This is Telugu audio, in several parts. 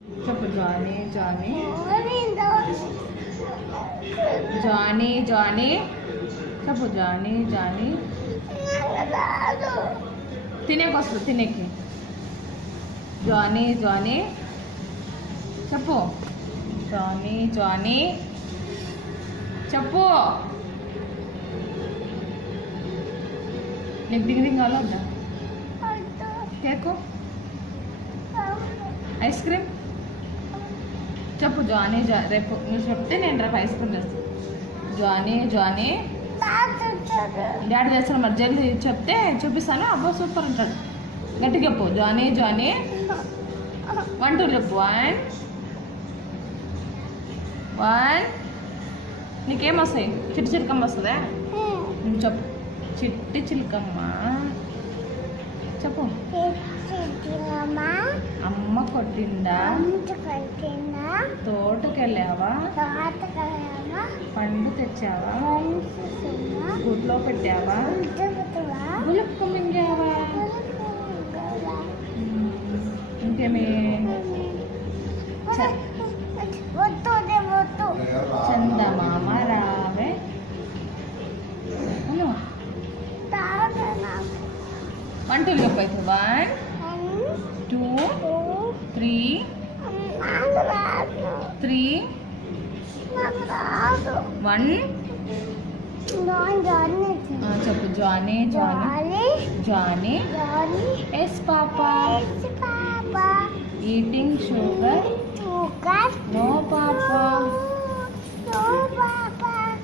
చెప్పు జానీ జానీ జానీ జానీ చెప్పు జానీ జానీ తినేకొస్తుంది తినేకి జానీ జానీ చెప్పు జానీ జానీ చెప్పు నీకు దిగి దిగాలో వద్దా కేకు ఐస్ క్రీమ్ చెప్పు జానీ రేపు నువ్వు చెప్తే నేను రేపు ఐస్ క్రీమ్ చేస్తాను జానీ జానీ డాడీ చేస్తాను మరి జల్దీ చెప్తే చూపిస్తాను అబ్బో సూపర్ ఉంటాడు గట్టిగా చెప్పు జానీ జానీ 1 2 చెప్పు 1 నీకేం వస్తాయి చిట్టి చిలకమ్మ వస్తుందా నువ్వు చెప్పు చిట్టి చిలకమ్మ చెప్పు అమ్మ కొట్టిందా తోటకెళ్ళావా పండు తెచ్చావా గుడ్లో పెట్టావా గులక్క మింగావా ఇంకేమి చందమామ రావే 1 2 చెప్పు అయితే 1 2 3 3 1 చెప్పు Johnny Johnny Johnny yes papa eating sugar no papa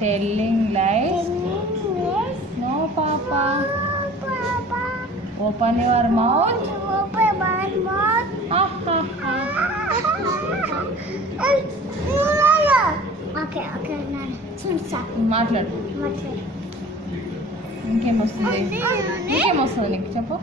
telling lies no papa open your mouth మాట్లాడు ఇంకేమొస్తుంది ఇంకేమొస్తుంది నీకు చెప్పు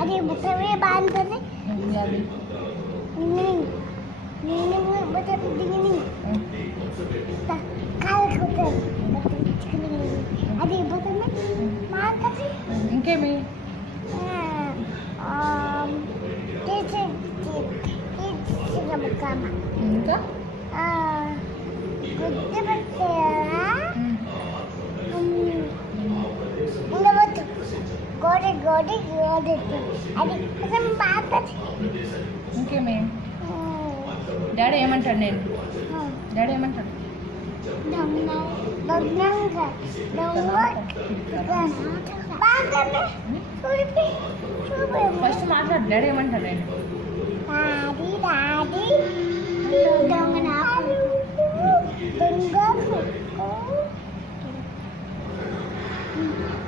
అది ముఖమే బాగుంటుంది అది అది బాగుంటుంది ఇంకేమి ఇంకా గుడ్డు పెట్టేలా ఉండవద్దు గోడ గోడ గోడ అది బాగుంటుంది ఇంకేమి డాడీ ఏమంటాడు నేను డాడీ ఏమంటాడు ఫస్ట్ మాట్లాడు డాడీ ఏమంటాడు నేను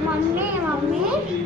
మమ్మీ మమ్మీ